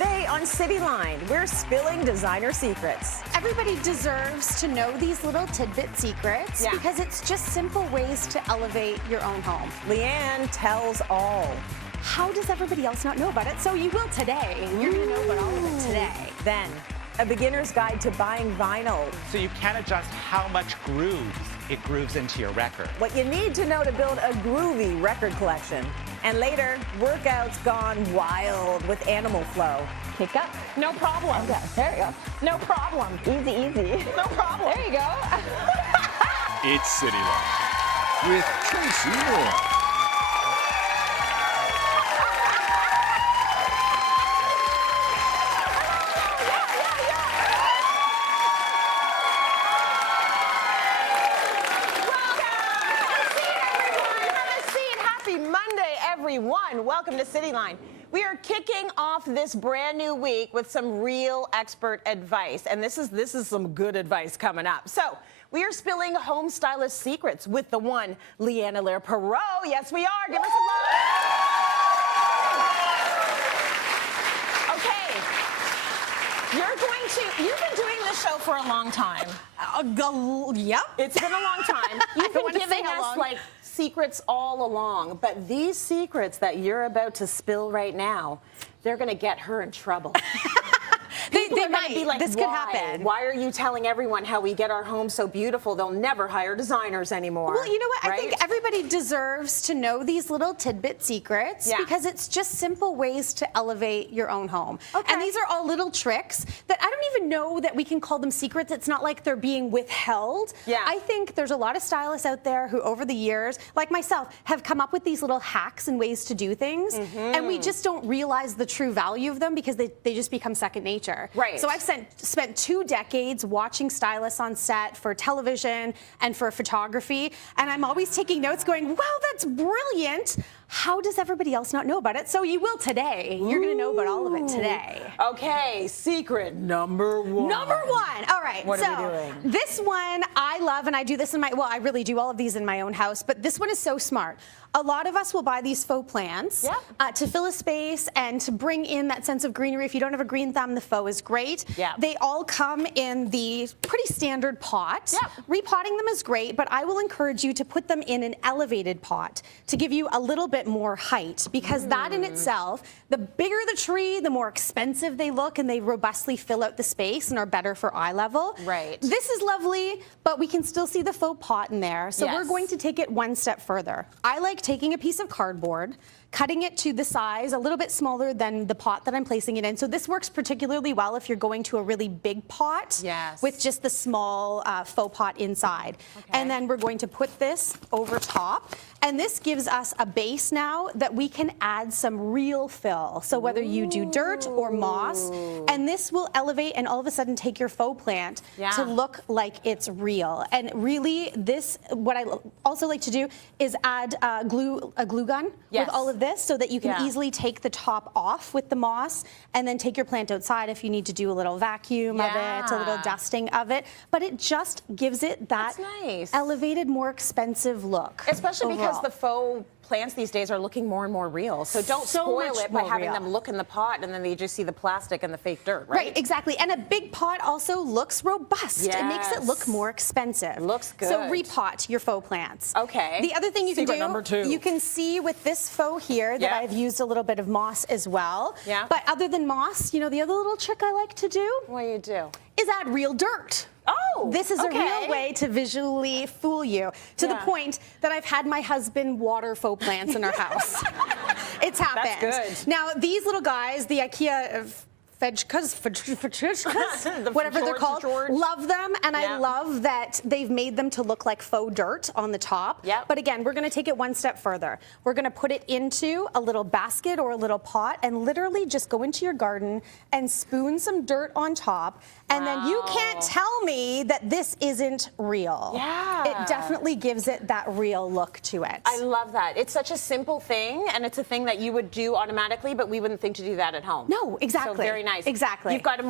Today on Cityline, we're spilling designer secrets. Everybody deserves to know these little tidbit secrets because it's just simple ways to elevate your own home. Leigh-Ann tells all. How does everybody else not know about it? So you will today. You're going to know about all of it today. Then, a beginner's guide to buying vinyl. So you can adjust how much it grooves into your record. What you need to know to build a groovy record collection. And later, workouts gone wild with animal flow. Kick up. No problem. Okay, there you go. No problem. Easy, easy. No problem. There you go. It's Cityline with Tracy Moore. Welcome to Cityline. We are kicking off this brand new week with some real expert advice, and this is some good advice coming up. So we are spilling home stylist secrets with the one Leigh-Ann Allaire Perrault. Yes, we are. Give us a love. Okay, you've been doing this show for a long time. Yep. It's been a long time. You've been giving us like secrets all along, but these secrets that you're about to spill right now, they're going to get her in trouble. They might be like, this could happen. Why are you telling everyone how we get our homes so beautiful? They'll never hire designers anymore. Well, you know what? Right? I think everybody deserves to know these little tidbit secrets because it's just simple ways to elevate your own home. Okay. And these are all little tricks that I don't even know that we can call them secrets. It's not like they're being withheld. Yeah. I think there's a lot of stylists out there who over the years, like myself, have come up with these little hacks and ways to do things. And we just don't realize the true value of them because they just become second nature. Right. So I've spent 2 decades watching stylists on set for television and for photography, and I'm always taking notes going, wow, that's brilliant. How does everybody else not know about it? So you will today. You're going to know about all of it today. Okay, secret number 1. Number 1. All right. What are we doing? This one I love, and I do this in my, well, I really do all of these in my own house, but this one is so smart. A lot of us will buy these faux plants to fill a space and to bring in that sense of greenery. If you don't have a green thumb, the faux is great. They all come in the pretty standard pot. Repotting them is great, but I will encourage you to put them in an elevated pot to give you a little bit more height, because that in itself, the bigger the tree, the more expensive they look, and they robustly fill out the space and are better for eye level. Right. This is lovely, but we can still see the faux pot in there. So we're going to take it one step further. I like taking a piece of cardboard, cutting it to the size a little bit smaller than the pot that I'm placing it in. So this works particularly well if you're going to a really big pot with just the small faux pot inside. And then we're going to put this over top. And this gives us a base now that we can add some real fill. So whether you do dirt or moss, and this will elevate and all of a sudden take your faux plant to look like it's real. And really this, what I also like to do is add a glue gun with all of this so that you can easily take the top off with the moss and then take your plant outside if you need to do a little vacuum of it, a little dusting of it. But it just gives it that elevated, more expensive look. Especially because the faux plants these days are looking more and more real. So don't spoil it by having them look in the pot and then they just see the plastic and the fake dirt, right? Right, exactly. And a big pot also looks robust. It makes it look more expensive. Looks good. So repot your faux plants. Okay. The other thing you can do, number 2. You can see with this faux here that I've used a little bit of moss as well. But other than moss, you know, the other little trick I like to do? What do you do? Is add real dirt. Oh, this is a real way to visually fool you, to the point that I've had my husband water faux plants in our house. It's happened. That's good. Now, these little guys, the IKEA Fedchkas, whatever they're called, love them, and I love that they've made them to look like faux dirt on the top. But again, we're going to take it one step further. We're going to put it into a little basket or a little pot and literally just go into your garden and spoon some dirt on top, and then you can't tell me that this isn't real. It definitely gives it that real look to it. I love that. It's such a simple thing, and it's a thing that you would do automatically, but we wouldn't think to do that at home. No, exactly. So very nice. Exactly. You've got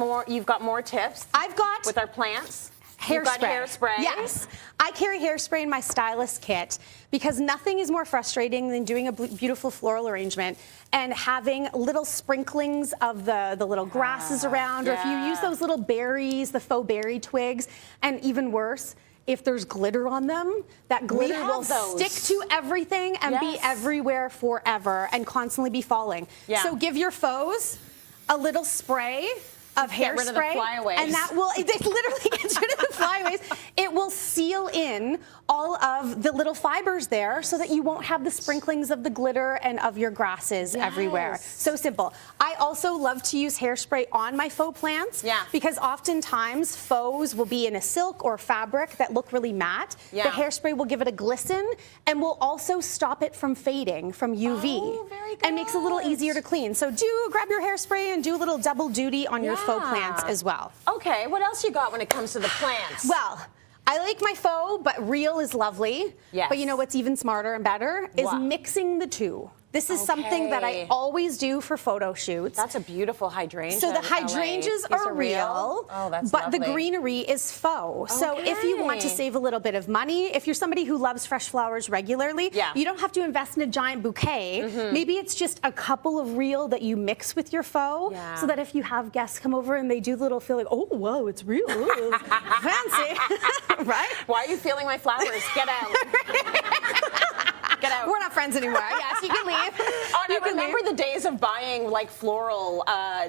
more tips. I've got with our plants. You've got hairspray. Yes. I carry hairspray in my stylist kit because nothing is more frustrating than doing a beautiful floral arrangement and having little sprinklings of the little grasses around, or if you use those little berries, the faux berry twigs, and even worse, if there's glitter on them, that glitter will stick to everything and be everywhere forever and constantly be falling. So give your faux a little spray of hairspray, get rid of the flyaways. And that will, it literally gets rid of the flyaways. It will seal in all of the little fibers there so that you won't have the sprinklings of the glitter and of your grasses everywhere. So simple. I also love to use hairspray on my faux plants because oftentimes faux will be in a silk or fabric that look really matte. The hairspray will give it a glisten and will also stop it from fading from UV and makes it a little easier to clean. So grab your hairspray and do a little double duty on your faux plants as well. Okay, what else you got when it comes to the plants? Well, I like my faux, but real is lovely. But you know what's even smarter and better is mixing the two. This is something that I always do for photo shoots. That's a beautiful hydrangea. So the hydrangeas are real, but the greenery is faux. So if you want to save a little bit of money, if you're somebody who loves fresh flowers regularly, you don't have to invest in a giant bouquet. Maybe it's just a couple of real that you mix with your faux, so that if you have guests come over and they do the little feel like, oh, whoa, it's real, ooh, fancy, right? Why are you feeling my flowers? Get out. Get out. We're not friends anymore. Yes, you can leave. I remember the days of buying like floral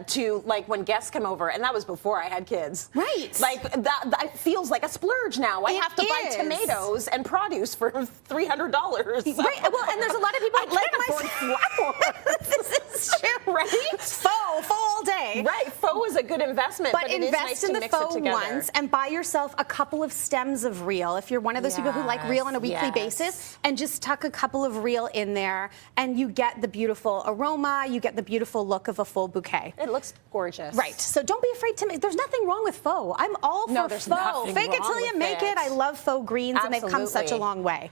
to like when guests come over, and that was before I had kids. Right. Like that feels like a splurge now. I have to buy tomatoes and produce for $300. Right. Well, and there's a lot of people I can't afford flowers. This is true, right? Faux all day. Right. Faux is a good investment, but it is invest nice in to the mix faux it together. ones and buy yourself a couple of stems of real. If you're one of those people who like real on a weekly basis, and just tuck a couple of real in there, and you get the beautiful aroma, you get the beautiful look of a full bouquet. It looks gorgeous. Right. So don't be afraid to make. There's nothing wrong with faux. I'm all for faux. Fake it till you make it. I love faux greens, and they've come such a long way.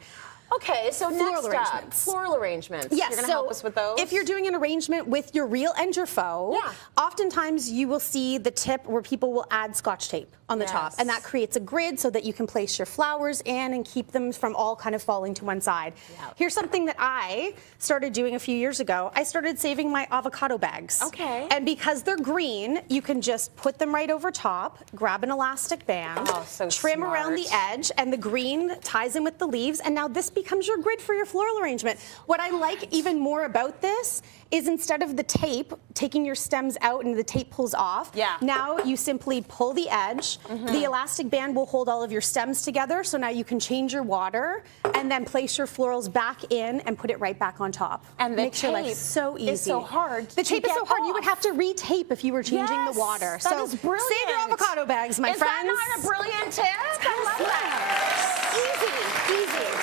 Okay, so next up, floral arrangements. Yes, you're going to help us with those? If you're doing an arrangement with your real and your faux, oftentimes you will see the tip where people will add Scotch tape on the top, and that creates a grid so that you can place your flowers in and keep them from all kind of falling to one side. Here's something that I started doing a few years ago. I started saving my avocado bags. Okay. And because they're green, you can just put them right over top, grab an elastic band, trim around the edge, and the green ties in with the leaves, and now this becomes your grid for your floral arrangement. What I like even more about this is instead of the tape taking your stems out and the tape pulls off, now you simply pull the edge. The elastic band will hold all of your stems together, so now you can change your water and then place your florals back in and put it right back on top. And the makes your life so easy. Is so hard. The tape is so hard. You would have to re-tape if you were changing the water. That is brilliant. Save your avocado bags, my friends. Is that not a brilliant tip? I love that. Easy.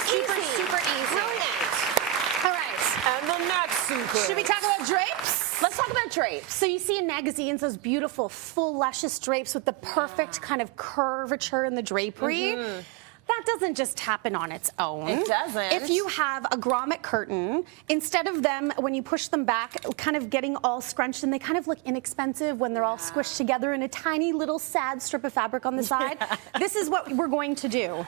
Super easy. Brilliant. All right. And the next secret. Should we talk about drapes? Let's talk about drapes. So you see in magazines those beautiful, full, luscious drapes with the perfect kind of curvature in the drapery. That doesn't just happen on its own. It doesn't. If you have a grommet curtain, instead of them, when you push them back, kind of getting all scrunched, and they kind of look inexpensive when they're all squished together in a tiny little sad strip of fabric on the side, this is what we're going to do.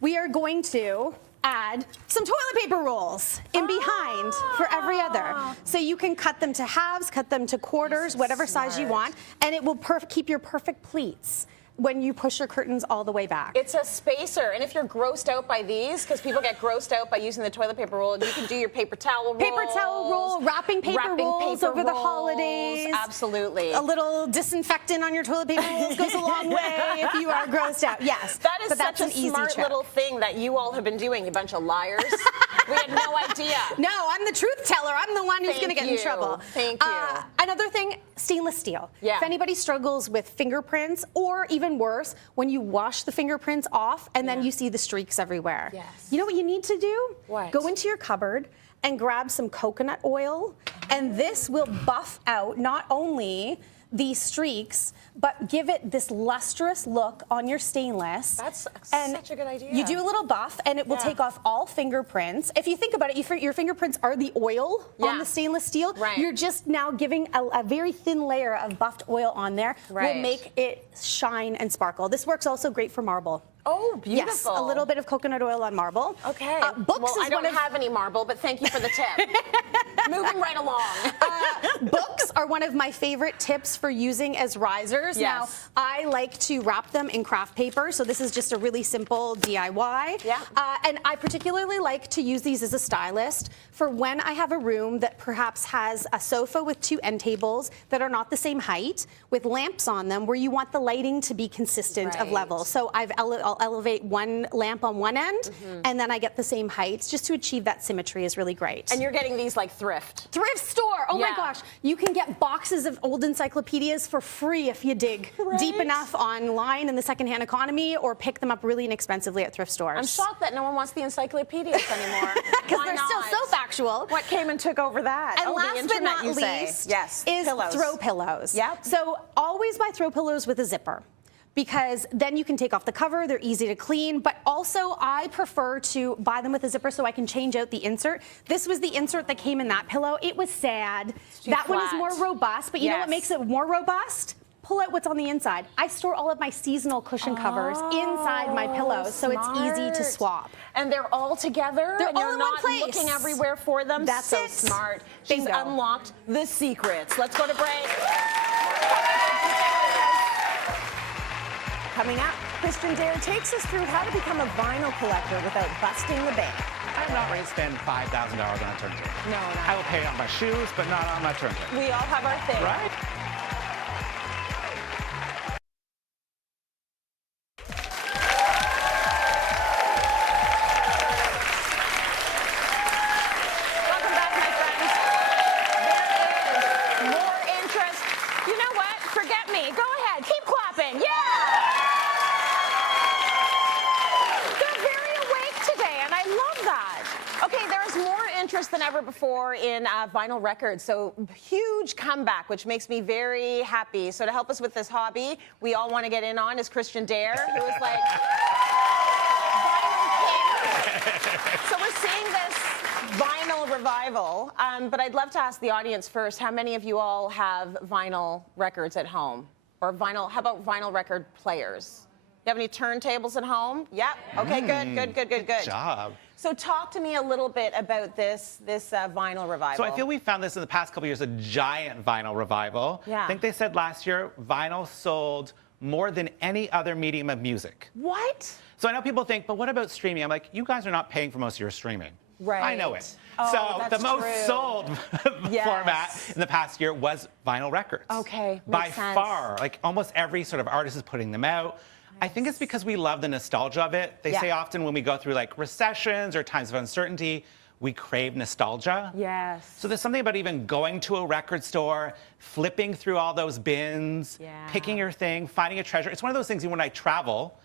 We are going to add some toilet paper rolls in behind for every other. So you can cut them to halves, cut them to quarters, whatever size you want, and it will keep your perfect pleats when you push your curtains all the way back. It's a spacer, and if you're grossed out by these, because people get grossed out by using the toilet paper roll, you can do your paper towel roll. Paper towel roll, wrapping paper rolls over the holidays. Absolutely. A little disinfectant on your toilet paper rolls goes a long way if you are grossed out. Yes. That is such a smart little thing that you all have been doing, you bunch of liars. We had no idea. No, I'm the truth teller. I'm the one who's going to get in trouble. Thank you. Another thing, stainless steel. If anybody struggles with fingerprints, or even worse, when you wash the fingerprints off and then you see the streaks everywhere. You know what you need to do? What? Go into your cupboard and grab some coconut oil, and this will buff out not only the streaks, but give it this lustrous look on your stainless. That's and such a good idea. You do a little buff, and it will take off all fingerprints. If you think about it, your fingerprints are the oil on the stainless steel. Right. You're just now giving a very thin layer of buffed oil on there. Right. Will make it shine and sparkle. This works also great for marble. Oh, beautiful. Yes, a little bit of coconut oil on marble. Okay. Books well, is I don't one of, have any marble, but thank you for the tip. Moving right along. Books are one of my favorite tips for using as risers. Now, I like to wrap them in craft paper, so this is just a really simple DIY. Yeah. And I particularly like to use these as a stylist for when I have a room that perhaps has a sofa with 2 end tables that are not the same height, with lamps on them, where you want the lighting to be consistent of level. So I'll elevate one lamp on one end, and then I get the same heights, just to achieve that symmetry is really great. And you're getting these like thrift. Thrift store, oh my gosh. You can get boxes of old encyclopedias for free if you dig deep enough online in the secondhand economy, or pick them up really inexpensively at thrift stores. I'm shocked that no one wants the encyclopedias anymore. Because they're still so factual. What came and took over that? And the last but internet, not you say. least is is throw pillows. Yep. So always buy throw pillows with a zipper, because then you can take off the cover, they're easy to clean, but also I prefer to buy them with a zipper so I can change out the insert. This was the insert that came in that pillow. It was sad. That one is more robust, but you know what makes it more robust? Pull out what's on the inside. I store all of my seasonal cushion covers inside my pillows, so it's easy to swap. And they're all together? They're and all you're in not one place. looking everywhere for them? That's so it. smart. She's Bingo. unlocked the secrets. Let's go to break. Coming up, Christian Dare takes us through how to become a vinyl collector without busting the bank. I'm not ready to spend $5,000 on a turntable. No. I will pay on my shoes, but not on my turntable. We all have our thing. Right? Welcome back, my friends. There is more interest. You know what? Forget me. Go ahead. Keep clapping. Yeah! They're very awake today, and I love that. Okay, there's more interest than ever before in vinyl records, so huge comeback, which makes me very happy. So to help us with this hobby, we all want to get in on is Christian Dare, who is like vinyl king. So we're seeing this vinyl revival, but I'd love to ask the audience first, how many of you all have vinyl records at home? Or vinyl, how about vinyl record players? You have any turntables at home? Yep. Okay, good. Good job. So talk to me a little bit about this vinyl revival. So I feel we found this in the past couple years, a giant vinyl revival. Yeah. I think they said last year vinyl sold more than any other medium of music. What? So I know people think, but what about streaming? I'm like, you guys are not paying for most of your streaming. Right. I know it. Oh, so that's the most true. sold format in the past year was vinyl records. Okay, By makes sense. far, like almost every sort of artist is putting them out. I think it's because we love the nostalgia of it. They say often when we go through like recessions or times of uncertainty, we crave nostalgia. Yes. So there's something about even going to a record store, flipping through all those bins, picking your thing, finding a treasure. It's one of those things when I travel,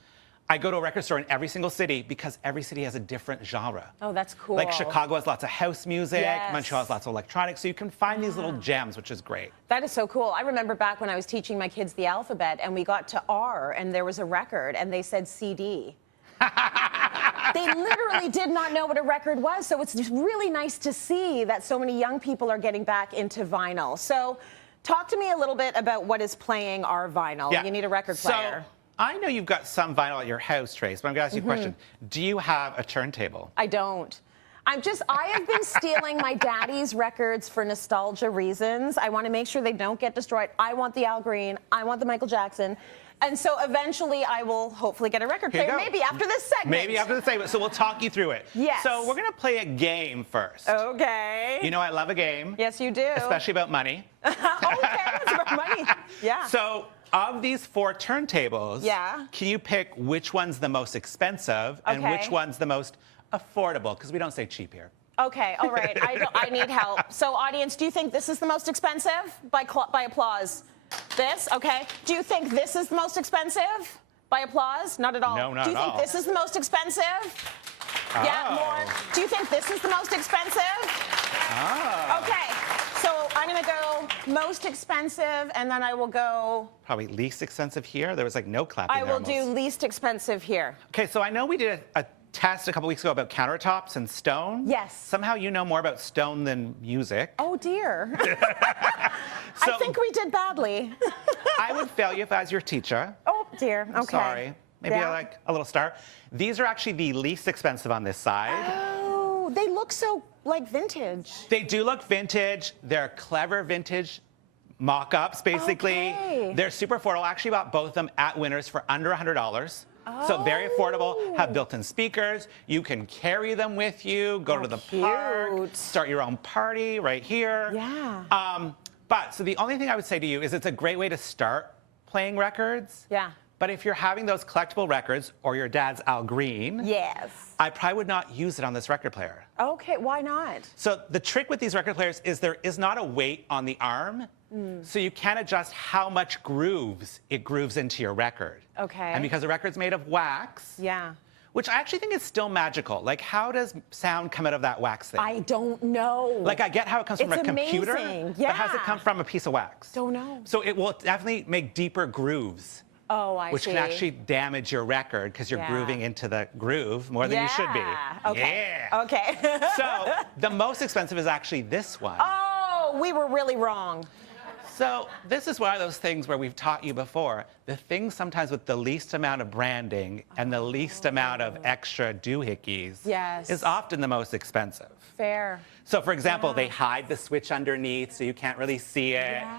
I go to a record store in every single city because every city has a different genre. Oh, that's cool. Like Chicago has lots of house music, Yes. Montreal has lots of electronics, so you can find these little gems, which is great. That is so cool. I remember back when I was teaching my kids the alphabet and we got to R and there was a record and they said CD. They literally did not know what a record was, so it's just really nice to see that so many young people are getting back into vinyl. So talk to me a little bit about what is playing our vinyl. Yeah. You need a record player. So I know you've got some vinyl at your house, Trace, but I'm going to ask you a question. Do you have a turntable? I don't. I have been stealing my daddy's records for nostalgia reasons. I want to make sure they don't get destroyed. I want the Al Green. I want the Michael Jackson. And so eventually I will hopefully get a record player, maybe after this segment. Maybe after the segment. So we'll talk you through it. Yes. So we're going to play a game first. Okay. You know I love a game. Yes, you do. Especially about money. Okay, it's about money. Yeah. So of these 4 turntables, can you pick which one's the most expensive and which one's the most affordable? Because we don't say cheap here. Okay, all right. I need help. So audience, do you think this is the most expensive? By applause. This? Okay. Do you think this is the most expensive? By applause? Not at all. No, not Do you at think all. this is the most expensive? Yeah, more. Do you think this is the most expensive? Oh. Okay. So I'm going to go most expensive, and then I will go... Probably least expensive here. There was like no clapping I there will do almost. least expensive here. Okay, so I know we did a test a couple weeks ago about countertops and stone. Yes. Somehow you know more about stone than music. Oh, dear. So I think we did badly. I would fail you if I was your teacher. Oh, dear. Okay. Sorry. Maybe Yeah. I like a little star. These are actually the least expensive on this side. Oh, they look so, like, vintage. They do look vintage. They're clever vintage mock-ups, basically. Okay. They're super affordable. I actually bought both of them at Winners for under $100. So very affordable, have built-in speakers. You can carry them with you, go to the park, cute. start your own party right here. Yeah. So the only thing I would say to you is it's a great way to start playing records. Yeah. But if you're having those collectible records or your dad's Al Green, Yes. I probably would not use it on this record player. Okay, why not? So the trick with these record players is there is not a weight on the arm, so you can adjust how much it grooves into your record. Okay. And because the record's made of wax, Yeah. which I actually think is still magical. Like, how does sound come out of that wax thing? I don't know. Like, I get how it comes from It's a computer, amazing. but how does it Yeah. come from a piece of wax? Don't know. So it will definitely make deeper grooves. Oh, I Which see. can actually damage your record because you're Yeah. grooving into the groove more than you should be. Okay. Yeah. Okay. So the most expensive is actually this one. Oh, we were really wrong. So this is one of those things where we've taught you before. The thing sometimes with the least amount of branding and the least amount of extra doohickeys Yes. is often the most expensive. Fair. So for example, they hide the switch underneath so you can't really see it. Yeah.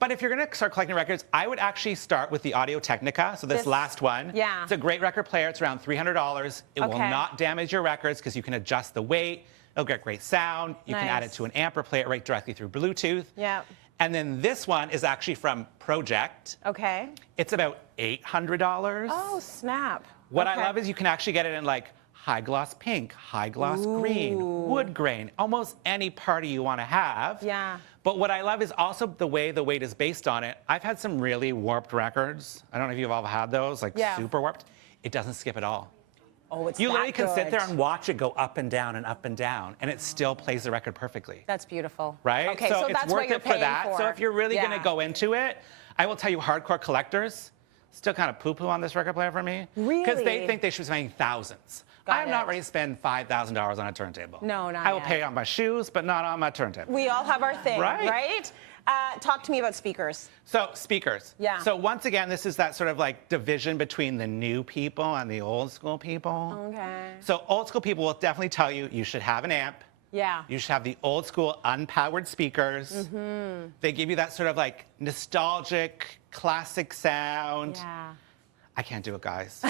But if you're going to start collecting records, I would actually start with the Audio Technica, so this last one. Yeah. It's a great record player. It's around $300. It will Okay. not damage your records because you can adjust the weight. It'll get great sound. You can add it Nice. to an amp or play it right directly through Bluetooth. Yep. And then this one is actually from Project. Okay. It's about $800. Oh, snap. What Okay. I love is you can actually get it in like high gloss pink, high gloss green, wood grain, almost any party you want to have. Yeah. But what I love is also the way the weight is based on it. I've had some really warped records. I don't know if you've all had those, like super warped. It doesn't skip at all. Oh, it's You that literally can sit there good. and watch it go up and down and up and down, and it still plays the record perfectly. That's beautiful. Right? Okay, so so it's that's worth what you're it for paying that. for. So if you're really Yeah. going to go into it, I will tell you, hardcore collectors still kind of poo-poo on this record player for me. Because they Really? think they should be spending thousands. Got I'm not it. ready to spend $5,000 on a turntable. No, not I will yet. pay on my shoes, but not on my turntable. We all have our thing, Right. right? Talk to me about speakers. So speakers. Yeah. So once again, this is that sort of like division between the new people and the old school people. Okay. So old school people will definitely tell you you should have an amp. Yeah. You should have the old school unpowered speakers. Mm-hmm. They give you that sort of like nostalgic, classic sound. Yeah. I can't do it, guys.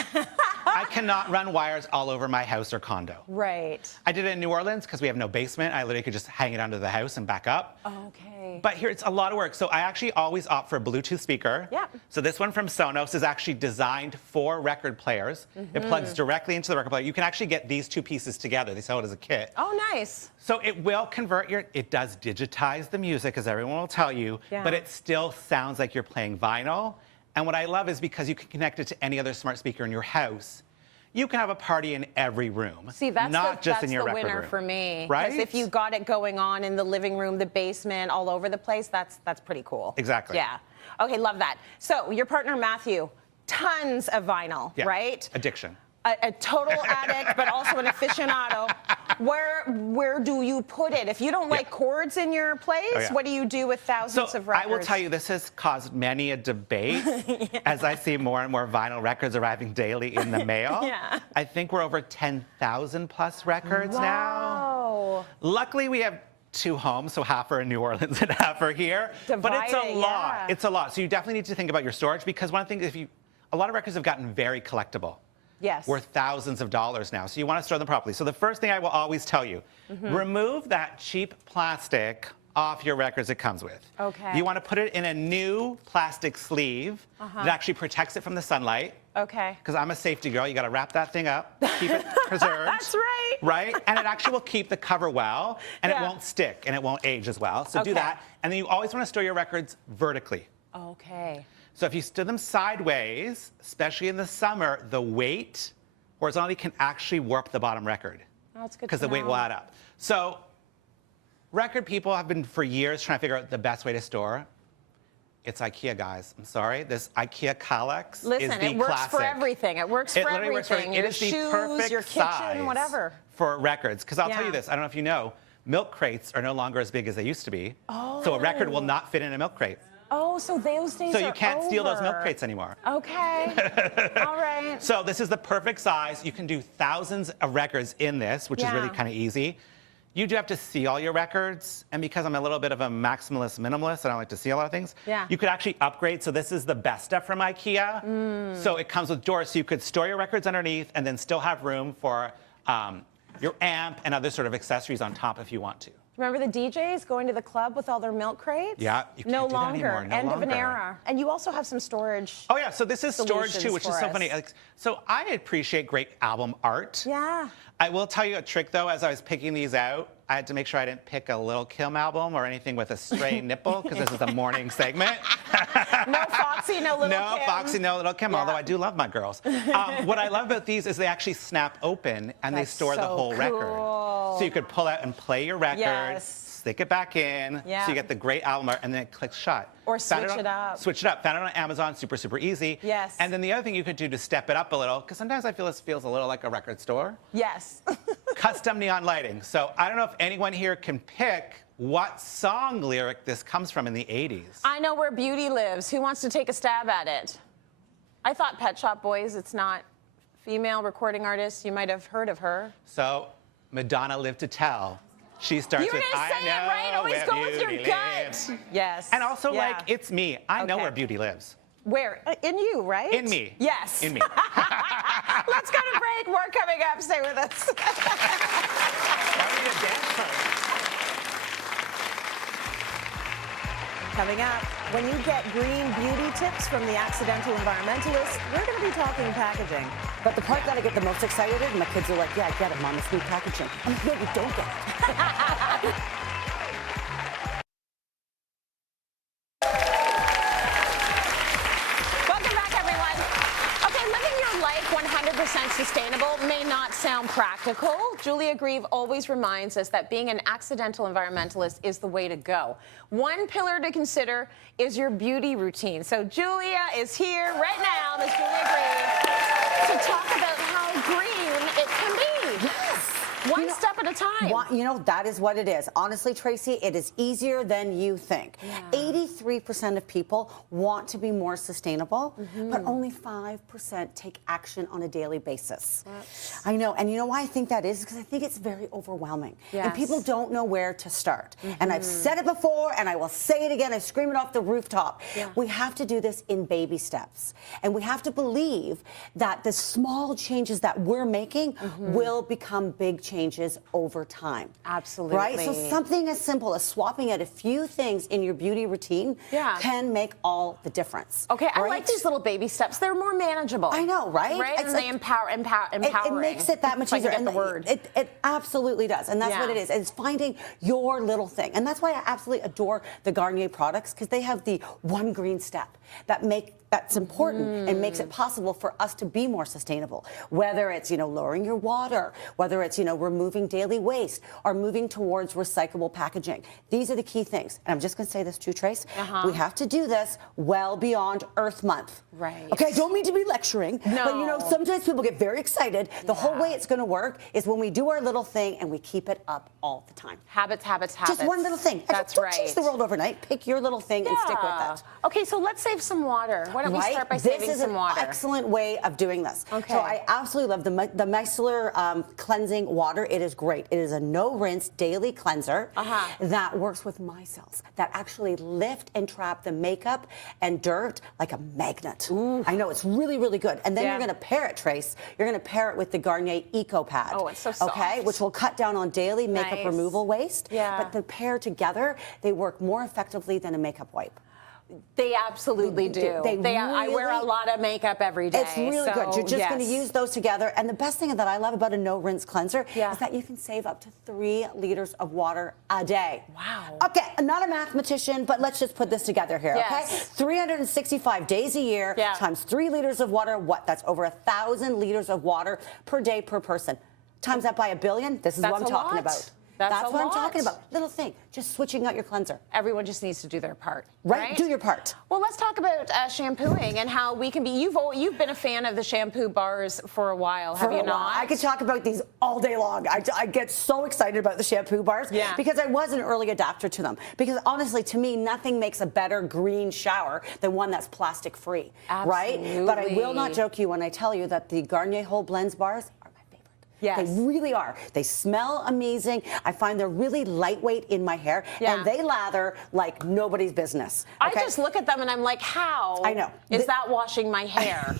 I cannot run wires all over my house or condo. Right. I did it in New Orleans because we have no basement. I literally could just hang it under the house and back up. Okay. But here, it's a lot of work. So I actually always opt for a Bluetooth speaker. Yeah. So this one from Sonos is actually designed for record players. It plugs directly into the record player. You can actually get these two pieces together. They sell it as a kit. Oh, nice. So it will convert it does digitize the music, as everyone will tell you, Yeah. but it still sounds like you're playing vinyl. And what I love is because you can connect it to any other smart speaker in your house, you can have a party in every room. See, that's not just in your the record winner room. for me. Right? 'Cause if you got it going on in the living room, the basement, all over the place, that's pretty cool. Exactly. Yeah. Okay, love that. So your partner Matthew, tons of vinyl, Yeah. right? Addiction. A total addict, but also an aficionado. Where do you put it? If you don't like chords in your place, yeah. what do you do with thousands So of records? I will tell you, this has caused many a debate as I see more and more vinyl records arriving daily in the mail. Yeah. I think we're over 10,000 plus records now. Wow. Luckily, we have 2 homes, so half are in New Orleans and half are here. But it's Divide a it, lot. yeah. It's a lot. So you definitely need to think about your storage because one thing, a lot of records have gotten very collectible. Yes. Worth thousands of dollars now. So you want to store them properly. So the first thing I will always tell you, remove that cheap plastic off your records it comes with. Okay. You want to put it in a new plastic sleeve that actually protects it from the sunlight. Okay. Because I'm a safety girl, you got to wrap that thing up, keep it preserved. That's right. Right? And it actually will keep the cover well, and Yeah. it won't stick, and it won't age as well. So do Okay. that. And then you always want to store your records vertically. Okay. So if you stood them sideways, especially in the summer, the weight horizontally can actually warp the bottom record Oh, that's good because to the weight know. will add up. So Record people have been for years trying to figure out the best way to store. It's IKEA, guys. I'm sorry. This IKEA Kallax Listen, is the it works classic. for everything. It works for literally works for everything. It Your is the shoes, perfect your kitchen, size whatever. for records. Because I'll tell Yeah. you this. I don't know if you know, milk crates are no longer as big as they used to be. Oh. So a record will not fit in a milk crate. Oh, so those days So are you can't steal those milk over. crates anymore. Okay. All right. So this is the perfect size. You can do thousands of records in this, which is really Yeah. kind of easy. You do have to see all your records, and because I'm a little bit of a maximalist minimalist, I don't like to see a lot of things. Yeah. You could actually upgrade. So this is the best stuff from IKEA. So it comes with doors, so you could store your records underneath, and then still have room for your amp and other sort of accessories on top if you want to. Remember the DJs going to the club with all their milk crates? Yeah, you can't no do that longer. anymore, no End of an longer. era. And you also have some storage. Oh yeah, so this is storage too, solutions which is for so us. funny. So I appreciate great album art. Yeah. I will tell you a trick though, as I was picking these out, I had to make sure I didn't pick a Lil' Kim album or anything with a stray nipple, because this is a morning segment. No Foxy, no Little No Kim. Foxy, no Little Kim, Yeah. although I do love my girls. What I love about these is they actually snap open and they That's store the so whole record. cool. So you could pull out and play your record, Yes. stick it back in, Yeah. so you get the great album art, and then it clicks shut. Or Found switch it up. Switch it up. Found it on Amazon, super, super easy. Yes. And then the other thing you could do to step it up a little, because sometimes I feel this feels a little like a record store, Yes. custom neon lighting. So I don't know if anyone here can pick what song lyric this comes from in the 80s. I know where beauty lives. Who wants to take a stab at it? I thought Pet Shop Boys, it's not female recording artist. You might have heard of her. So Madonna Lived to Tell. She starts You were with, gonna I say it, know right? Always where go with your beauty gut. lives. Yes. And also, Yeah. like, it's me. I know Okay. where beauty lives. Where? In you, right? In me. Yes. In me. Let's go to break. More coming up. Stay with us. I need a dance part. Coming up, when you get green beauty tips from the accidental environmentalist, we're going to be talking packaging. But the part that I get the most excited is my kids are like, yeah, I get it, Mom, it's new packaging. I'm like, no, you don't get it. Welcome back, everyone. Okay, living your life 100% sustainable may not sound practical. Julia Grieve always reminds us that being an accidental environmentalist is the way to go. One pillar to consider is your beauty routine. So Julia is here right now, Miss Julia Grieve, to talk about how green it can be. Yes. One step at a time. You know, that is what it is. Honestly, Tracy, it is easier than you think. 83% of people want to be more sustainable, but only 5% take action on a daily basis. I know, and you know why I think that is? Because I think it's very overwhelming. And Yes. people don't know where to start. And I've said it before, and I will say it again. I scream it off the rooftop. We have to do this in baby steps. And we have to believe that the small changes that we're making will become big changes over time. Absolutely. Right? So something as simple as swapping out a few things in your beauty routine can make all the difference. Okay, I right? like these little baby steps. They're more manageable. I know, right? Right? It's And like- they empowering. It makes it that much If I can easier. get the word. It absolutely does. And that's what Yeah. it is. It's finding your little thing. And that's why I absolutely adore the Garnier products, because they have the one green step that's important and makes it possible for us to be more sustainable. Whether it's, lowering your water, whether it's, removing daily waste or moving towards recyclable packaging. These are the key things. And I'm just going to say this too, Trace. We have to do this well beyond Earth Month. Right. Okay, I don't mean to be lecturing, but No. sometimes people get very excited. The whole way it's going to work is when we do our little thing and we keep it up all the time. Habits. Just one little thing. That's don't right. change the world overnight. Pick your little thing and stick with it. Okay, so let's save some water. Why don't we Right? start by This saving is some an water? excellent way of doing this. Okay. So I absolutely love the micellar cleansing water. It is great. It is a no-rinse daily cleanser that works with micelles that actually lift and trap the makeup and dirt like a magnet. I know, it's really, really good. And then you're going to pair it, Trace. You're going to pair it with the Garnier Eco Pad. Oh, it's so soft. Okay, which will cut down on daily makeup Nice. removal waste. Yeah. But the pair together, they work more effectively than a makeup wipe. They absolutely do. I wear a really- lot of makeup every day. It's really good. You're just going to use those together. And the best thing that I love about a no-rinse cleanser is that you can save up to 3 liters of water a day. Wow. Okay, I'm not a mathematician, but let's just put this together here, okay? Yes. 365 days a year times 3 liters of water. That's over 1,000 liters of water per day per person. Times that by 1 billion, this is what I'm That's a talking lot. about. That's what I'm talking about. Little thing, just switching out your cleanser. Everyone just needs to do their part. Right? Do your part. Well, let's talk about shampooing and how we can be. You've been a fan of the shampoo bars for a while, have you not? I could talk about these all day long. I get so excited about the shampoo bars because I was an early adapter to them. Because honestly, to me, nothing makes a better green shower than one that's plastic free. Absolutely. Right? But I will not joke you when I tell you that the Garnier Whole Blends bars are my favorite. Yes. They really are. They smell amazing. I find they're really lightweight in my hair, and they lather like nobody's business. Okay? I just look at them and I'm like, how? I know. Is that washing my hair?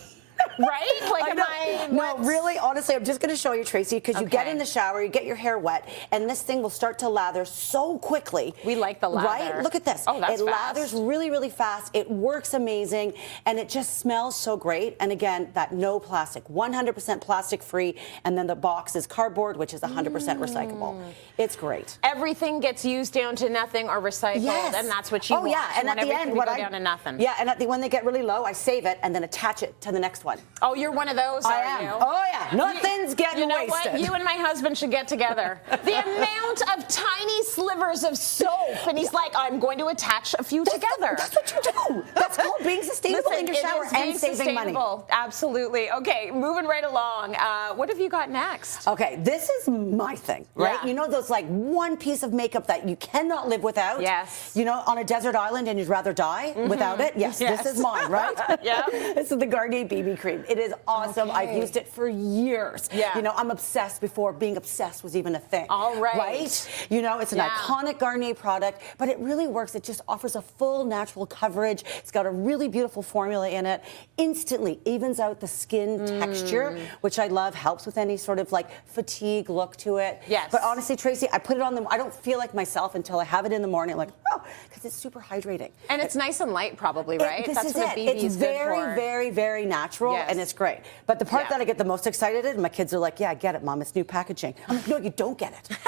Right? Like, No, really, honestly, I'm just going to show you, Tracy, because you get in the shower, you get your hair wet, and this thing will start to lather so quickly. We like the lather. Right? Look at this. Oh, that's It fast. lathers really, really fast. It works amazing, and it just smells so great. And again, that no plastic, 100% plastic free, and then the box is cardboard, which is 100% recyclable. It's great. Everything gets used down to nothing or recycled, and that's what you want. Oh, yeah, and you at the end, go down to nothing. Yeah, and when they get really low, I save it and then attach it to the next one. Oh, you're one of those, I are am. you? Oh, yeah. Nothing's getting You know wasted. what? You and my husband should get together. The amount of tiny slivers of soap, and he's like, I'm going to attach a few together. That's what you do. That's called being sustainable in your shower and saving money. Absolutely. Okay, moving right along. What have you got next? Okay, this is my thing, right? Yeah. You know those like one piece of makeup that you cannot live without? Yes. You know, on a desert island and you'd rather die without it? Yes, this is mine, right? Yeah. This is the Garnier BB cream. It is awesome. Okay. I've used it for years. Yeah. You know, I'm obsessed before being obsessed was even a thing. All right. Right? You know, it's an iconic Garnier product, but it really works. It just offers a full natural coverage. It's got a really beautiful formula in it. Instantly evens out the skin texture, which I love, helps with any sort of like fatigue look to it. Yes. But honestly, Tracy, I put it on them. I don't feel like myself until I have it in the morning. Like, oh, because it's super hydrating. And it's nice and light, probably, right? That's what it. BB is It's good very, for. very, very natural, and it's great. But the part that I get the most excited in, my kids are like, yeah, I get it, Mom. It's new packaging. I'm like, no, you don't get it.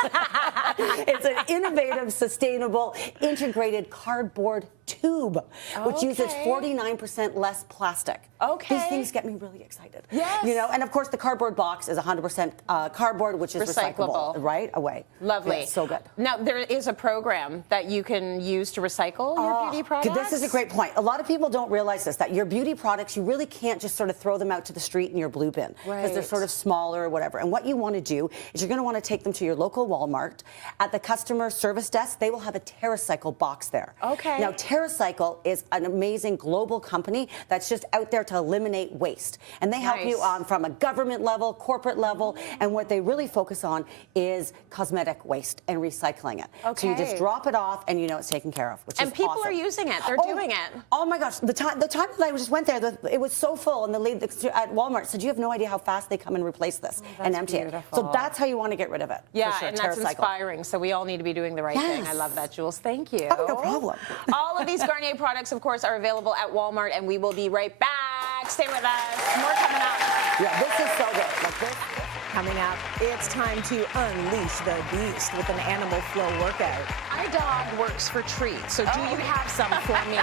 It's an innovative, sustainable, integrated cardboard tube, which uses 49% less plastic. Okay. These things get me really excited. Yes. You know, and of course the cardboard box is 100% cardboard, which is recyclable. Right away. Lovely. Yeah, so good. Now, there is a program that you can use to recycle your beauty products. This is a great point. A lot of people don't realize this, that your beauty products, you really can't just sort of throw them out to the street in your blue bin because they're sort of smaller or whatever. And what you want to do is you're going to want to take them to your local Walmart. At the customer service desk, they will have a TerraCycle box there. Okay. Now, TerraCycle is an amazing global company that's just out there to eliminate waste. And they help you from a government level, corporate level, and what they really focus on is cosmetic waste and recycling it. So you just drop it off and you know it's taken care of, which is awesome. And people are using it. They're doing it. Oh my gosh, the time that I just went there, it was so full, and the lady at Walmart said, you have no idea how fast they come and replace this and empty it. So that's how you want to get rid of it. Yeah, for sure. and that's inspiring. So we all need to be doing the right thing. I love that, Jules. Thank you. Oh, no problem. All of these Garnier products, of course, are available at Walmart, and we will be right back. Stay with us. More coming up. Yeah, this is so good. Like this. Coming up, it's time to unleash the beast with an animal flow workout. My dog works for treats, so do you have some for me?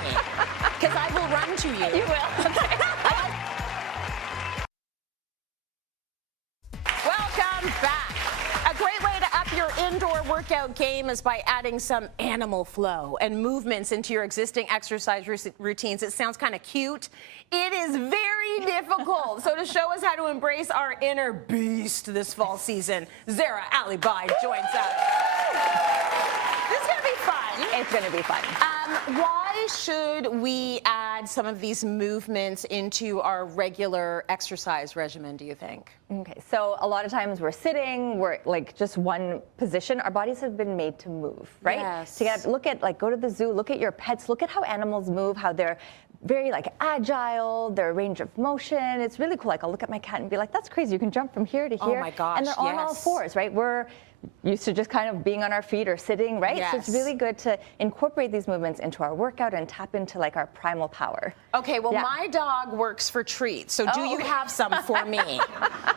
Because I will run to you. You will. Okay. Welcome back. A great way to up your indoor workout game is by adding some animal flow and movements into your existing exercise routines. It sounds kind of cute. It is very difficult. So to show us how to embrace our inner beast this fall season, Zehra Allibhai joins us. This is going to be fun. It's going to be fun. Why should we add some of these movements into our regular exercise regimen, do you think? Okay, so a lot of times we're sitting, we're like just one position. Our bodies have been made to move, right? Yes. So you gotta look at, like, go to the zoo, look at your pets, look at how animals move, how they're very like agile, their range of motion. It's really cool. Like, I'll look at my cat and be like, that's crazy. You can jump from here to here. Oh my gosh, and they're on all fours, right? We're used to just kind of being on our feet or sitting, right? Yes. So it's really good to incorporate these movements into our workout and tap into like our primal power. Okay, well, my dog works for treats, so do you have some for me?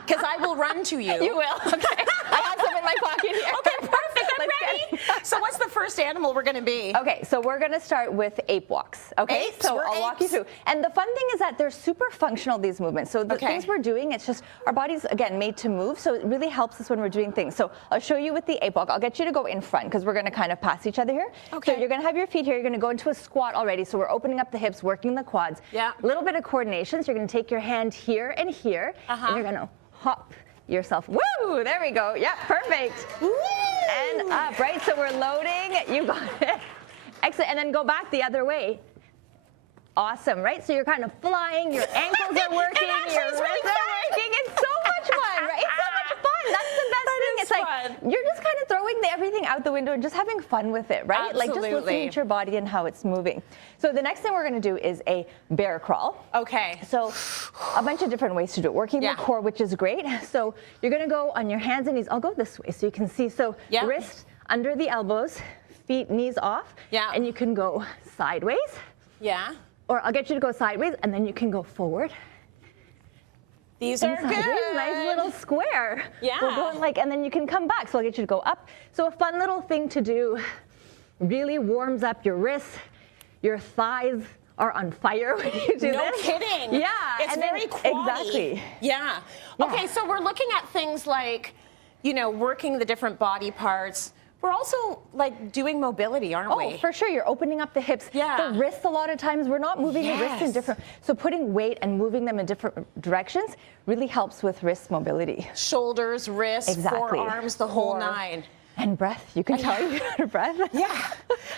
Because I will run to you. You will. Okay. I have some in my pocket here. Okay, perfect. I'm ready. So what's the first animal we're going to be? Okay, so we're going to start with ape walks. Okay, Apes, so we're I'll walk you apes. through. And the fun thing is that they're super functional, these movements. So the Okay. things we're doing, it's just our body's, again, made to move. So it really helps us when we're doing things. So I'll show you with the ape walk. I'll get you to go in front because we're going to kind of pass each other here. Okay. So you're going to have your feet here. You're going to go into a squat already. So we're opening up the hips, working the quads. Yeah. A little bit of coordination. So you're going to take your hand here and here. And you're going to hop yourself. Woo! There we go. Yep, perfect. Woo! And up, right? So we're loading. You got it. Excellent. And then go back the other way. Awesome, right? So you're kind of flying. Your ankles are working. actually Your is wrists really are working. It's so much fun, right? It's so much fun. That's the best thing. is It's like fun. you're just kind of throwing everything out the window and just having fun with it, right? Like just looking Absolutely. at your body and how it's moving. So the next thing we're going to do is a bear crawl. Okay. So a bunch of different ways to do it. Working Yeah. the core, which is great. So you're going to go on your hands and knees. I'll go this way so you can see. So Yeah. wrist under the elbows, feet, knees off. Yeah. And you can go sideways. Yeah. Or I'll get you to go sideways, and then you can go forward. These And are sideways, good. nice little square. Yeah. We're going like, and then you can come back. So I'll get you to go up. So a fun little thing to do. Really warms up your wrists. Your thighs are on fire when you do No this. kidding. Yeah. It's and then- very quality. Exactly. Yeah. Okay, so we're looking at things like, you know, working the different body parts. We're also like doing mobility, aren't we? Oh, for sure. You're opening up the hips. Yeah. The wrists, a lot of times, we're not moving the wrists in Yes. different. So putting weight and moving them in different directions really helps with wrist mobility. Shoulders, wrists, Exactly. forearms, the whole Core. nine. And breath. You can tell you got a breath. Yeah.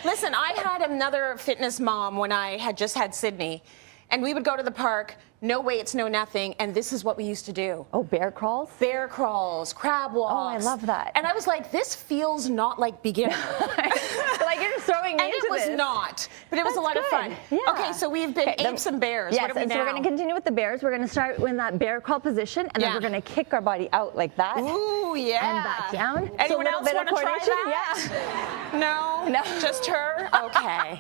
Listen, I had another fitness mom when I had just had Sydney, and we would go to the park, no weights, no nothing, and this is what we used to do. Oh, bear crawls? Bear crawls, crab walks. I love that. And I was like, this feels not like beginner. Like you're just throwing me And into it was this. not, but it was a lot That's of fun. good. Yeah. Okay, so we've been Okay, apes and bears. Yes, What are we and now? so we're going to continue with the bears. We're going to start in that bear crawl position, and Yeah. then we're going to kick our body out like that. Ooh, yeah. And back down. So a Anyone little else bit of want to try coordination. that? Yeah. No? No. Just her? Okay.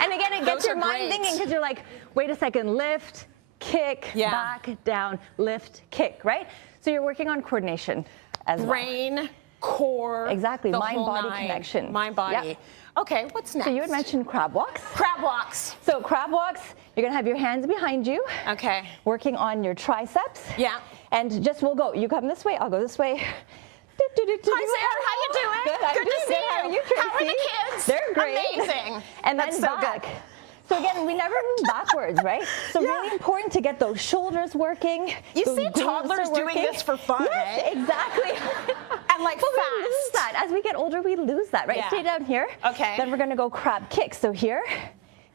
And again, it gets Those your are mind great. thinking because you're like, wait a second, lift, kick, Yeah. back, down, lift, kick, right? So you're working on coordination as well. Brain, core. Exactly, the mind-body whole nine. connection. Mind-body. Yep. Okay, what's next? So you had mentioned crab walks. crab walks. So crab walks, you're gonna have your hands behind you, Okay. working on your triceps. Yeah. And just we'll go. You come this way, I'll go this way. Hi, Zehra. How you doing? Good, I'm Good to doing see good. How are you. you, Tracy? How are the kids? They're great. Amazing. And then That's so back. good. So again, we never move backwards, right? So really important to get those shoulders working. You those see glutes toddlers are doing working. this for fun, Yes, eh? exactly. And like But we lose fast. that. As we get older, we lose that, right? Yeah. Stay down here. Okay. Then we're gonna go crab kick. So here,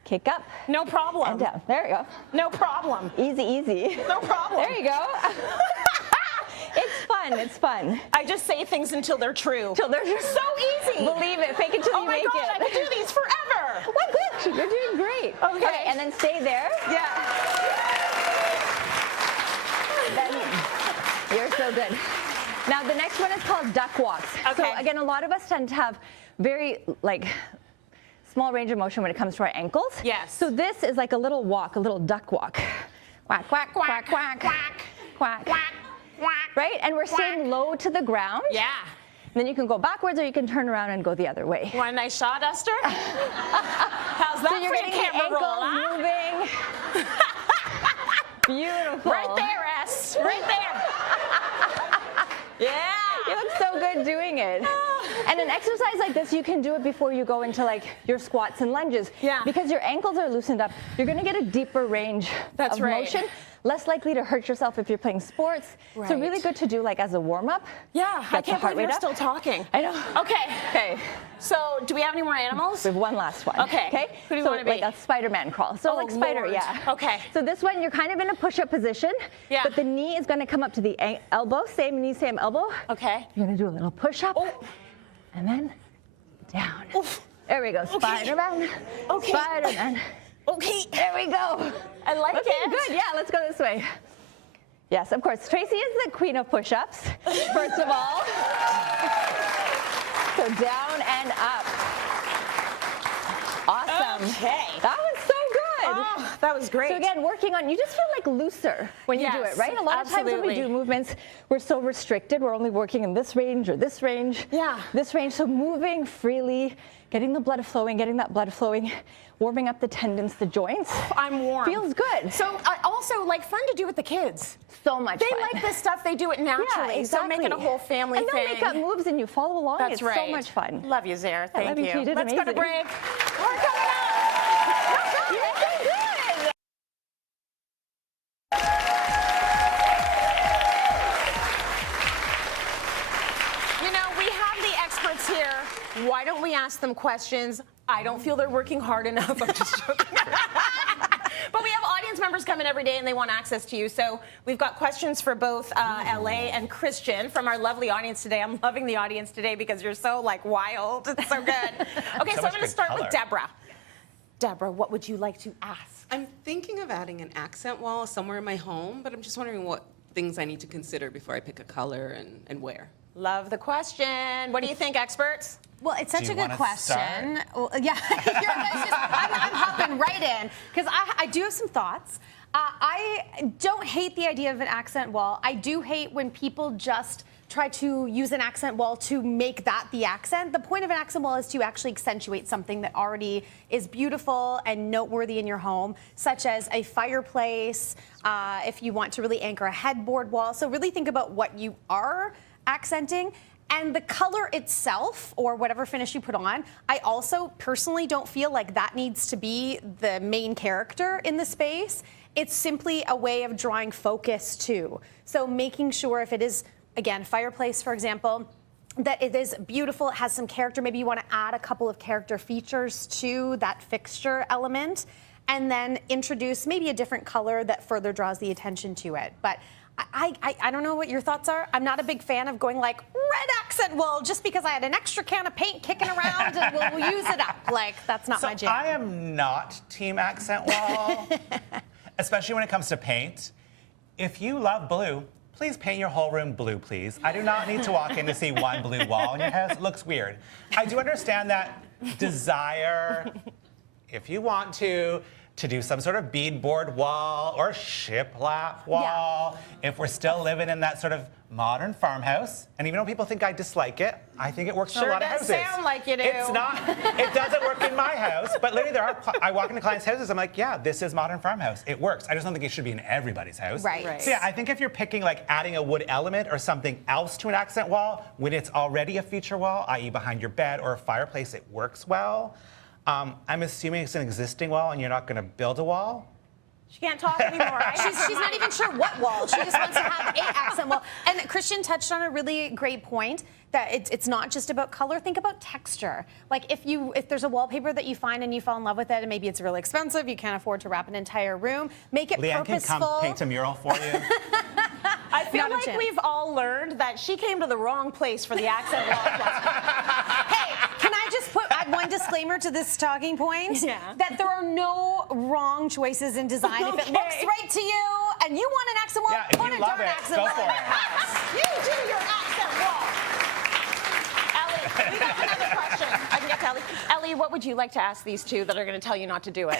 kick up No problem. and down. There we go. No problem. Easy, easy. No problem. There you go. It's fun. It's fun. I just say things until they're true. Till they're So easy. Believe it. Fake it till Oh you my make God, it. I could do these forever. Oh, good. You're doing great. Okay. And then stay there. Yeah. Then you're so good. Now the next one is called duck walks. Okay. So again, a lot of us tend to have very small range of motion when it comes to our ankles. Yes. So this is like a little walk, a little duck walk. Quack, quack, quack, quack, quack, quack. quack, quack. Right? And we're staying low to the ground. Yeah. And then you can go backwards or you can turn around and go the other way. Want a nice shot, Esther? How's that So you're for getting your the camera ankles roll, huh? moving. Beautiful. Right there, S. Right there. Yeah. You look so good doing it. And an exercise like this, you can do it before you go into like your squats and lunges. Yeah. Because your ankles are loosened up, you're gonna get a deeper range That's of right. motion. Less likely to hurt yourself if you're playing sports. So Right. really good to do like as a warm-up. Yeah, I Gets the can't heart believe rate you're up. still talking. I know. Okay. Okay. So, do we have any more animals? We have one last one. Okay. Okay. Who do you so wanna be? like a Spider-Man crawl. So Oh, like spider, Lord. yeah. Okay. So this one, you're kind of in a push-up position. Yeah. But the knee is gonna come up to the elbow. Same knee, same elbow. Okay. You're gonna do a little push-up. Oh. And then down. Oof. There we go. Spider-Man. Okay. Spider-Man. Okay. There we go. I like Okay, it. good. Yeah, let's go this way. Yes, of course. Tracy is the queen of push-ups, first of all. So down and up. Awesome. Okay. That was so good. Oh, that was great. So again, working on, you just feel like looser when you do it, right? A lot of times when we do movements, we're so restricted. We're only working in this range or this range, this range. So moving freely, getting the blood flowing, getting that blood flowing, warming up the tendons, the joints. I'm warm. Feels good. So also like fun to do with the kids. So much fun. They like this stuff. They do it naturally. Yeah, exactly. So make it a whole family thing. thing. And they'll make up moves and you follow along. That's it's right. so much fun. Love you, Zehra. Thank love you too. You did Let's go to amazing. break. We're coming up. You're so good. You know, we have the experts here. Why don't we ask them questions? I don't feel they're working hard enough. I'm just joking. But we have audience members coming every day and they want access to you. So we've got questions for both Allaire and Christian from our lovely audience today. I'm loving the audience today because you're so like wild. It's so good. Okay, so I'm going to start with Deborah. Deborah, what would you like to ask? I'm thinking of adding an accent wall somewhere in my home, but I'm just wondering what things I need to consider before I pick a color and where. Love the question. What do you think, experts? Well, it's such a good question. Well, yeah, I'm hopping right in because I do have some thoughts. I don't hate the idea of an accent wall. I do hate when people just try to use an accent wall to make that the accent. The point of an accent wall is to actually accentuate something that already is beautiful and noteworthy in your home, such as a fireplace, if you want to really anchor a headboard wall. So really think about what you are accenting. And the color itself, or whatever finish you put on, I also personally don't feel like that needs to be the main character in the space. It's simply a way of drawing focus too. So making sure if it is, again, fireplace, for example, that it is beautiful, it has some character. Maybe you want to add a couple of character features to that fixture element, and then introduce maybe a different color that further draws the attention to it. But I don't know what your thoughts are. I'm not a big fan of going like red accent wall just because I had an extra can of paint kicking around and we'll use it up. Like, that's not my jam. I am not team accent wall, especially when it comes to paint. If you love blue, please paint your whole room blue, please. I do not need to walk in to see one blue wall in your house. It looks weird. I do understand that desire, if you want to do some sort of beadboard wall or shiplap wall. Yeah. If we're still living in that sort of modern farmhouse, and even though people think I dislike it, I think it works in a lot of houses. Sure does sound like you do. It's not, it doesn't work in my house, but literally I walk into clients' houses, I'm like, yeah, this is modern farmhouse. It works. I just don't think it should be in everybody's house. Right. So yeah, I think if you're picking like adding a wood element or something else to an accent wall, when it's already a feature wall, i.e. behind your bed or a fireplace, it works well. I'm assuming it's an existing wall and you're not going to build a wall. She can't talk anymore, right? She's not even sure what wall. She just wants to have an accent wall. And Christian touched on a really great point that it's not just about color. Think about texture. Like if there's a wallpaper that you find and you fall in love with it, and maybe it's really expensive, you can't afford to wrap an entire room, make it Leigh-Ann purposeful. can come paint a mural for you. I feel like we've all learned that she came to the wrong place for the accent wall question. Hey, can I just add one disclaimer to this talking point? Yeah. That there are no wrong choices in design. Okay. If it looks right to you and you want an accent wall, Yeah, if put you a love darn it, accent go wall for in your it. house. You do your accent wall. Ellie, we got another question. I can get to Ellie. Ellie, what would you like to ask these two that are going to tell you not to do it?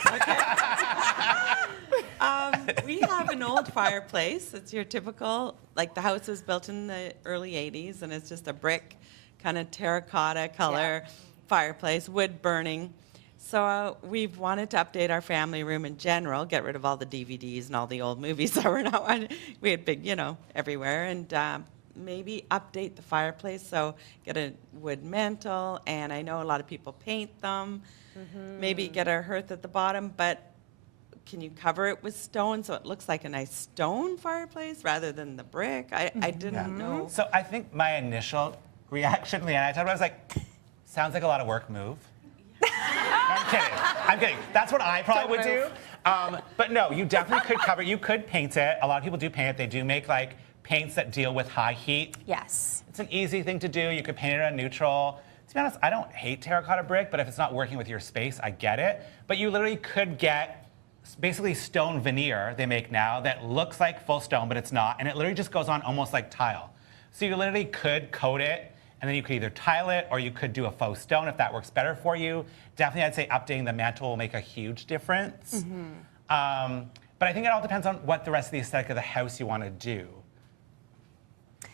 We have an old fireplace. It's your typical, like the house was built in the early 80s, and it's just a brick kind of terracotta color fireplace, wood burning. So we've wanted to update our family room in general, get rid of all the DVDs and all the old movies that were not on. We had big, everywhere, and maybe update the fireplace. So get a wood mantle, and I know a lot of people paint them. Mm-hmm. Maybe get a hearth at the bottom, but can you cover it with stone so it looks like a nice stone fireplace rather than the brick? I didn't know. So I think my initial reaction, Leigh-Ann, I was like, sounds like a lot of work, move. No, I'm kidding. That's what I probably would do. But no, you definitely could cover, you could paint it. A lot of people do paint it. They do make like paints that deal with high heat. Yes. It's an easy thing to do. You could paint it on neutral. To be honest, I don't hate terracotta brick, but if it's not working with your space, I get it. But you literally could get basically stone veneer they make now that looks like full stone, but it's not. And it literally just goes on almost like tile. So you literally could coat it and then you could either tile it or you could do a faux stone if that works better for you. Definitely, I'd say updating the mantle will make a huge difference. But I think it all depends on what the rest of the aesthetic of the house you want to do.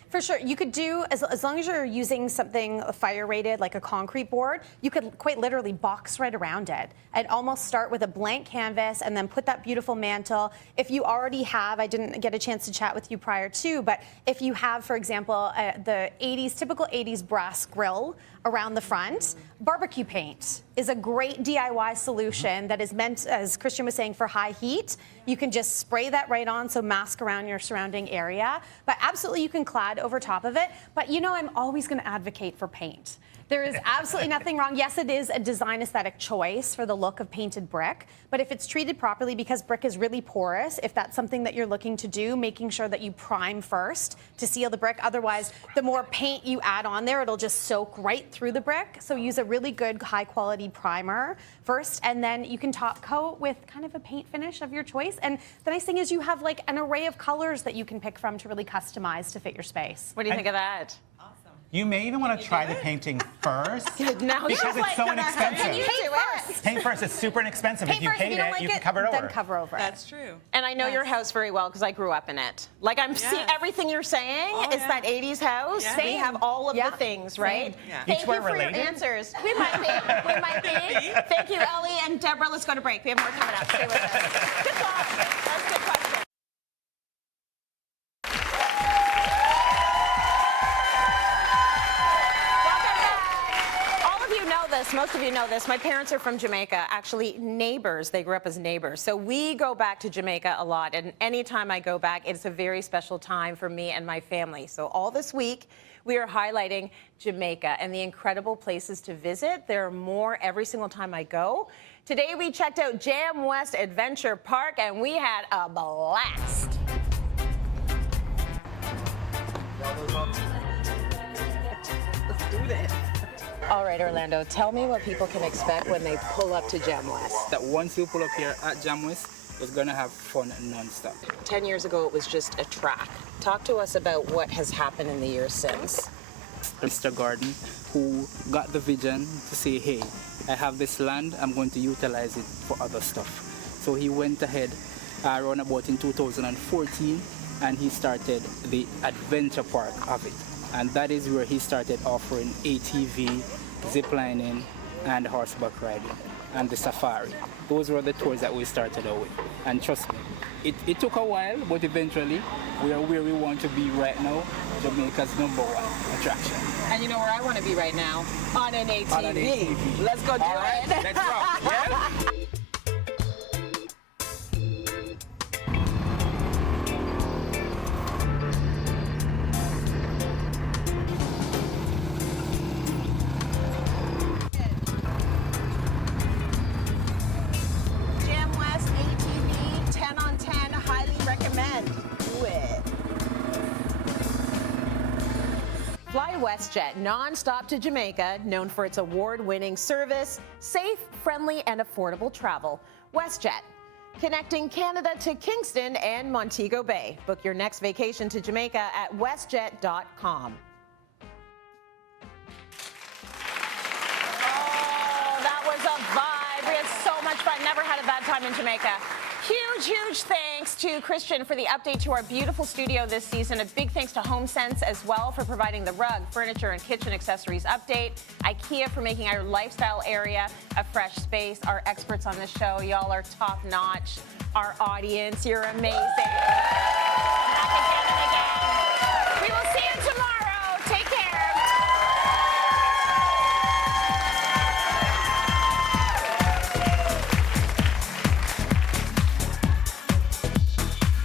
For sure, you could do, as long as you're using something fire rated, like a concrete board, you could quite literally box right around it and almost start with a blank canvas and then put that beautiful mantle. If you already have, I didn't get a chance to chat with you prior to, but if you have, for example, the typical 80s brass grill around the front, barbecue paint is a great DIY solution that is meant, as Christian was saying, for high heat. You can just spray that right on, so mask around your surrounding area. But absolutely, you can clad over top of it. But you know, I'm always going to advocate for paint. There is absolutely nothing wrong. Yes, it is a design aesthetic choice for the look of painted brick, but if it's treated properly, because brick is really porous, if that's something that you're looking to do, making sure that you prime first to seal the brick. Otherwise, the more paint you add on there, it'll just soak right through the brick. So use a really good high quality primer first, and then you can top coat with kind of a paint finish of your choice. And the nice thing is you have like an array of colors that you can pick from to really customize to fit your space. What do you think of that? You may even want to try the painting first Now because it's so inexpensive. Paint first. It's super inexpensive. If you hate it, you can cover it over. Then cover over. That's true. And I know your house very well because I grew up in it. Like I'm seeing everything you're saying is that 80s house. Yeah. They have all of the things, right? Yeah. Thank Each you were for related? your answers. We might be. We might be. Thank you, Ellie and Deborah. Let's go to break. We have more coming up. Stay with us. Good thought. That's a good question. Most of you know this. My parents are from Jamaica, actually neighbors. They grew up as neighbors. So we go back to Jamaica a lot, and anytime I go back, it's a very special time for me and my family. So all this week, we are highlighting Jamaica and the incredible places to visit. There are more every single time I go. Today, we checked out Jam West Adventure Park, and we had a blast. Let's do this. All right, Orlando, tell me what people can expect when they pull up to Jam West. That once you pull up here at Jam West, it's going to have fun non-stop. 10 years ago, it was just a track. Talk to us about what has happened in the years since. Mr. Garden, who got the vision to say, hey, I have this land, I'm going to utilize it for other stuff. So he went ahead around about in 2014, and he started the adventure park of it. And that is where he started offering ATV, ziplining, and horseback riding, and the safari. Those were the tours that we started out with. And trust me, it took a while, but eventually we are where we want to be right now, Jamaica's #1 attraction. And you know where I want to be right now? On an ATV. On an ATV. Let's go do it. Let's rock. Yeah? Fly WestJet non-stop to Jamaica, known for its award-winning service, safe, friendly, and affordable travel. WestJet, connecting Canada to Kingston and Montego Bay. Book your next vacation to Jamaica at westjet.com. Oh, that was a vibe. We had so much fun. Never had a bad time in Jamaica. Huge thanks to Christian for the update to our beautiful studio this season. A big thanks to HomeSense as well for providing the rug, furniture, and kitchen accessories update. IKEA for making our lifestyle area a fresh space. Our experts on this show, y'all are top notch. Our audience, you're amazing.